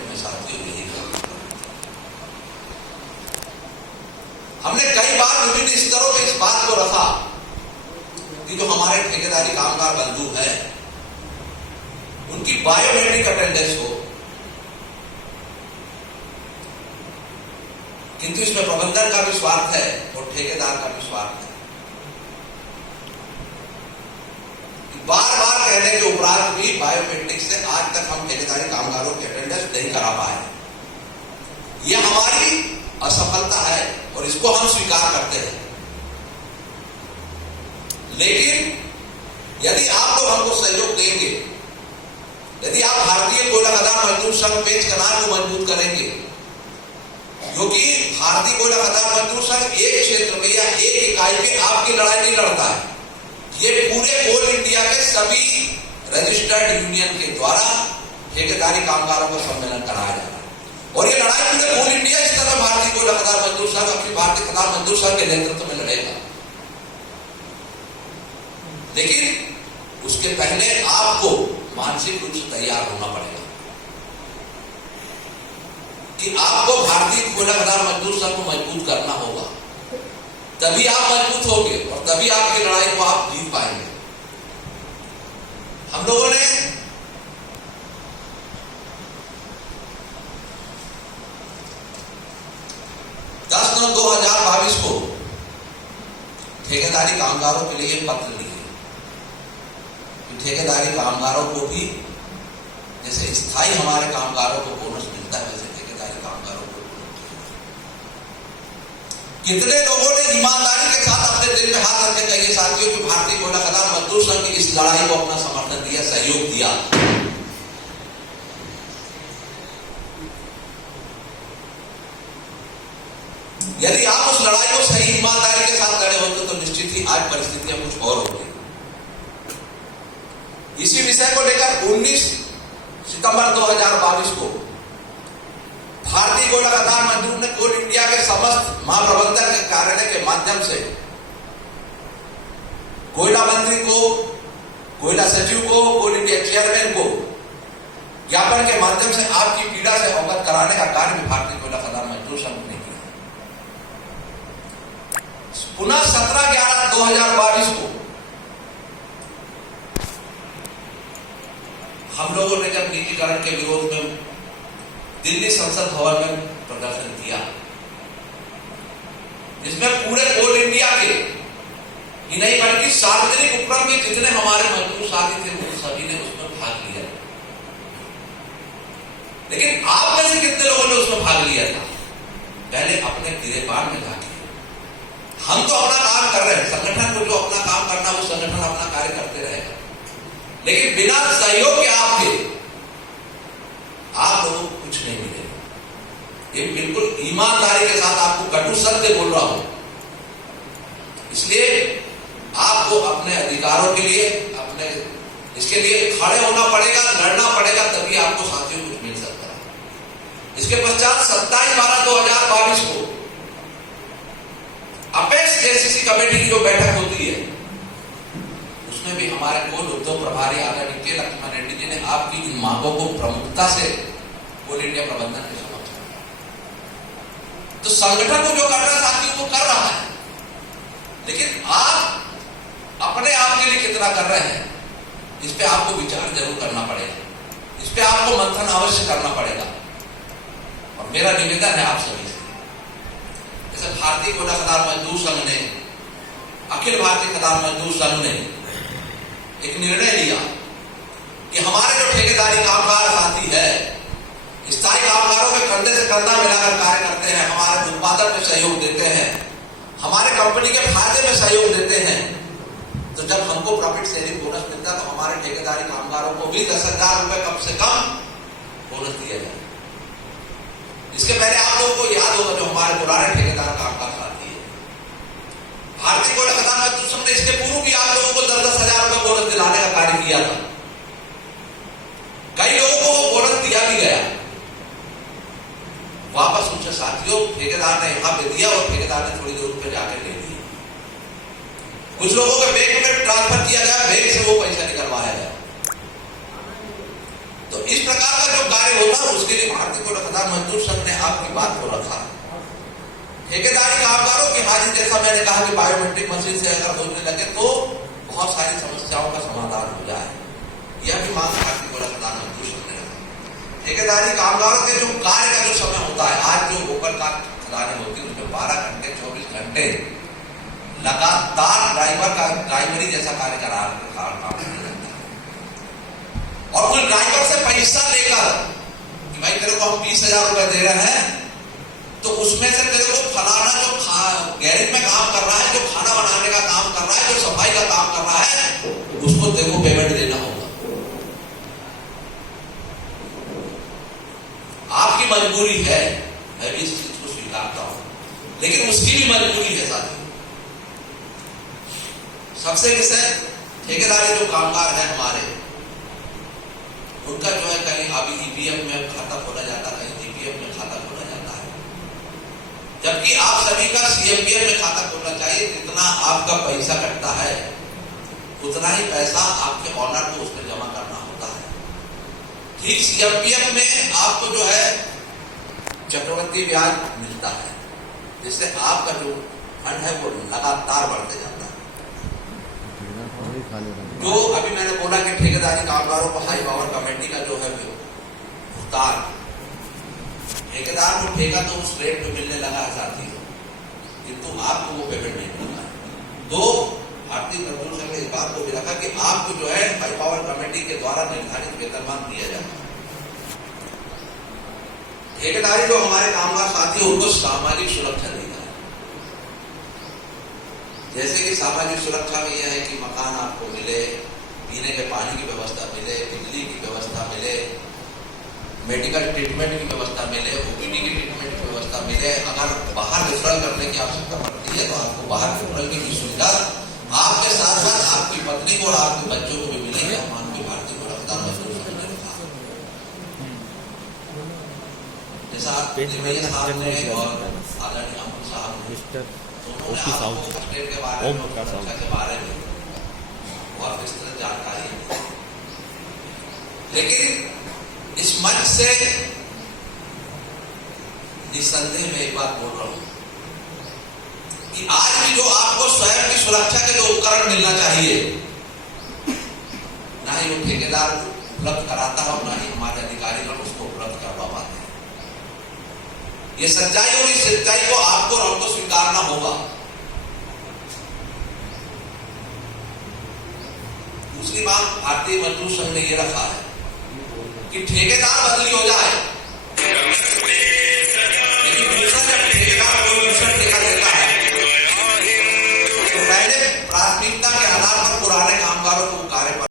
मैं साथियों यही कहूंगा। हमने कई बार विभिन्न स्तरों पे इस बात को रखा कि जो हमारे ठेकेदारी कामगार बंधु हैं उनकी बायोमेट्रिक अटेंडेंस हो, किंतु इसमें प्रबंधन का भी स्वार्थ है और ठेकेदार का भी स्वार्थ है। बार बार कहने के उपरांत भी बायोमेट्रिक से आज तक हम ठेकेदारी कामगारों की अटेंडेंस नहीं करा पाए। यह हमारी असफलता है और इसको हम स्वीकार करते हैं। लेकिन यदि आप लोग हमको सहयोग देंगे, यदि आप भारतीय कोयला खदान मजदूर संघ पेच कनार को मजबूत करेंगे, क्योंकि भारतीय कोयला खदान मजदूर संघ एक क्षेत्र में या एक इकाई में आपकी लड़ाई नहीं लड़ता है। ये पूरे कोल इंडिया के सभी रजिस्टर्ड यूनियन के द्वारा ठेकेदारी कामगारों का सम्मेलन कराया जा रहा है और ये लड़ाई पूरे कोल इंडिया इस तरह भारतीय कोयला खदान मजदूर संघ अपनी भारतीय खदान मजदूर संघ के नेतृत्व में लड़ेगा। लेकिन उसके पहले आपको मानसिक रूप से तैयार होना पड़ेगा कि आपको भारतीय कोयला खदान मजदूर संघ को मजबूत करना होगा, तभी आप मजबूत होंगे और तभी आपकी लड़ाई को आप जीत पाएंगे। हम लोगों ने दस 9/2022 को ठेकेदारी कामगारों के लिए पत्र लिखे कि ठेकेदारी कामगारों को भी जैसे स्थायी हमारे कामगारों को बोनस मिलता है वैसे ठेकेदारी कामगारों को। कितने लोगों ने ईमानदारी के साथ अपने दिल में हाथ रखने चाहिए साथियों कि भारतीय कोयला खदान मजदूर संघ की इस लड़ाई को अपना समर्थन दिया, सहयोग दिया। यदि आप उस लड़ाई को सही ईमानदारी के साथ लड़े होते तो निश्चित ही आज परिस्थितियां कुछ और होती। इसी विषय को लेकर 19 सितंबर 2022 को भारतीय कोयला खदान मजदूर ने कोल इंडिया के समस्त महाप्रबंधक के कार्यालय के माध्यम से कोयला मंत्री को, कोयला सचिव को, कोल इंडिया चेयरमैन को ज्ञापन के माध्यम से आपकी पीड़ा से अवगत कराने का कार्य भी भारतीय कोयला खदान मजदूर संघ ने किया। पुनः 17/11/2022 को हम लोगों ने जब निजीकरण के विरोध में दिल्ली संसद भवन में प्रदर्शन किया, जिसमें पूरे कोल इंडिया के ही नहीं बल्कि सार्वजनिक उपक्रम के जितने हमारे मजदूर साथी थे वो सभी ने उसमें भाग लिया। लेकिन आप में से कितने लोगों ने उसमें भाग लिया था? पहले अपने गिरेबान में जाके हम तो अपना काम कर रहे हैं, संगठन को जो अपना काम करना वो संगठन अपना कार्य करते रहेगा, लेकिन बिना सहयोग के आप लोगों को कुछ नहीं मिलेगा। ये बिल्कुल ईमानदारी के साथ आपको कटु सत्य बोल रहा हूं। इसलिए आपको अपने अधिकारों के लिए इसके लिए खड़े होना पड़ेगा, लड़ना पड़ेगा, तभी आपको साथियों कुछ मिल सकता है। इसके पश्चात 27/12/2022 को अपेक्स जेसीसी कमेटी की जो बैठक होती है उसमें भी हमारे कोल उद्योग प्रभारी आदरणीय के लक्ष्मण रेड्डी जी ने आपकी इन मांगों को प्रमुखता से कोल इंडिया प्रबंधन के समक्ष रखा। तो संगठन को जो करना साथियों वो कर रहा है, लेकिन आप अपने आप के लिए कितना कर रहे हैं इस पे आपको विचार जरूर करना पड़ेगा, इस पे आपको मंथन अवश्य करना पड़ेगा। और मेरा निवेदन है आप सभी से, जैसे भारतीय कोयला खदान मजदूर संघ ने, अखिल भारतीय खदान मजदूर संघ ने एक निर्णय लिया कि हमारे जो ठेकेदारी कामगार साथी है, स्थायी कामगारों के कंधे से कंधा मिलाकर कार्य करते हैं, हमारे उत्पादन में सहयोग देते हैं, हमारे कंपनी के फायदे में सहयोग देते हैं, तो जब हमको प्रॉफिट शेयरिंग बोनस मिलता तो हमारे ठेकेदारी कामगारों को भी 10,000 रुपए कम से कम बोनस दिया जाए। इसके पहले आप लोगों को याद होगा जो हमारे पुराने ठेकेदार कामगार साथी है, भारतीय कोयला खदान मजदूर संघ ने इसके पूर्व भी आप लोगों को 10,000 रुपए बोनस दिलाने का कार्य किया था। कई लोगों को वो बोनस दिया भी गया, वापस उनसे साथियों ठेकेदार ने यहां पे दिया और ठेकेदार ने थोड़ी दूर पे जाकर ले लिया। कुछ लोगों के बैंक में ट्रांसफर किया गया, बैंक से वो पैसा निकलवाया गया। तो इस प्रकार का जो कार्य होता है उसके लिए बात को रखा है। ठेकेदारी कामगारों की हाजिर, जैसा मैंने कहा कि बायोमेट्रिक मशीन से अगर होने लगे तो बहुत सारी समस्याओं का समाधान हो जाए, यह भी मांग भारतीय गोला खदान मंजूर करने लगा। ठेकेदारी कामगारों के जो कार्य का जो समय होता है, आज जो ओपन कास्ट खदानें होती है उसमें 12 घंटे 24 घंटे लगातार ड्राइवरी जैसा कार्य करा काम किया जाता है। और उस ड्राइवर से पैसा लेकर कि भाई तेरे को हम 20,000 रुपए दे रहे हैं, तो उसमें से तेरे को फलाना जो गैरेज में काम कर रहा है, जो खाना बनाने का काम कर रहा है, जो सफाई का काम कर रहा है, उसको तेरे को पेमेंट देना होगा। आपकी मजबूरी है, मैं भी इस चीज को स्वीकारता हूं, लेकिन उसकी भी मजबूरी है साथी। सबसे विषय ठेकेदारी जो कामगार है हमारे, उनका जो है कहीं अभी ईपीएफ में खाता खोला जाता है, कहीं जीपीएफ में खाता खोला जाता है, जबकि आप सभी का सीएमपीएफ में खाता खोलना चाहिए। जितना आपका पैसा कटता है उतना ही पैसा आपके ऑनर को उसमें जमा करना होता है। ठीक सीएमपीएफ में आपको जो है चक्रवृद्धि ब्याज मिलता है, जिससे आपका जो फंड है वो लगातार बढ़ते जाता है। जो अभी मैंने बोला कि ठेकेदारी कामगारों को हाई पावर कमेटी का जो है भुगतान, ठेकेदार को ठेका तो उस रेट पे मिलने लगा है साथी, किंतु आपको वो पेमेंट नहीं मिलता है। तो भारतीय मजदूर संघ ने इस बात को भी रखा कि आपको जो है हाई पावर कमेटी के द्वारा निर्धारित वेतनमान दिया जाता है। ठेकेदारी जो हमारे कामगार साथी उनको सामाजिक सुरक्षा देगा, जैसे कि सामाजिक सुरक्षा में यह है कि मकान आपको मिले, पीने के पानी की व्यवस्था मिले, बिजली की व्यवस्था मिले, मेडिकल ट्रीटमेंट की व्यवस्था मिले, ओपीडी की ट्रीटमेंट की व्यवस्था मिले। अगर बाहर रेफरल करने की आवश्यकता पड़ती है तो आपको बाहर रेफरल की सुविधा आपके साथ साथ आपकी पत्नी को और आपके बच्चों को भी मिलेगी। माननीय भारतीय गोला खदान मजदूर संघ ने कहा, जैसा आदरणीय अमन साहब ने स्टेट के बारे में, सुरक्षा के बारे में बहुत विस्तृत जानकारी है, लेकिन इस मंच से निसंदेह में एक बात बोल रहा हूं कि आज भी जो आपको स्वयं की सुरक्षा के जो उपकरण मिलना चाहिए, ना ही वो ठेकेदार उपलब्ध कराता है और ना ही हमारे अधिकारीगण उसको उपलब्ध करवा पाते हैं। ये सच्चाई और इस सच्चाई को आपको और हमको स्वीकारना होगा। दूसरी बात भारतीय मजदूर संघ ने यह रखा है कि ठेकेदार बदली हो जाए, लेकिन दूसरा जब ठेकेदार कोई दूसरा ठेका देता है तो पहले प्राथमिकता के आधार पर पुराने कामगारों को कार्य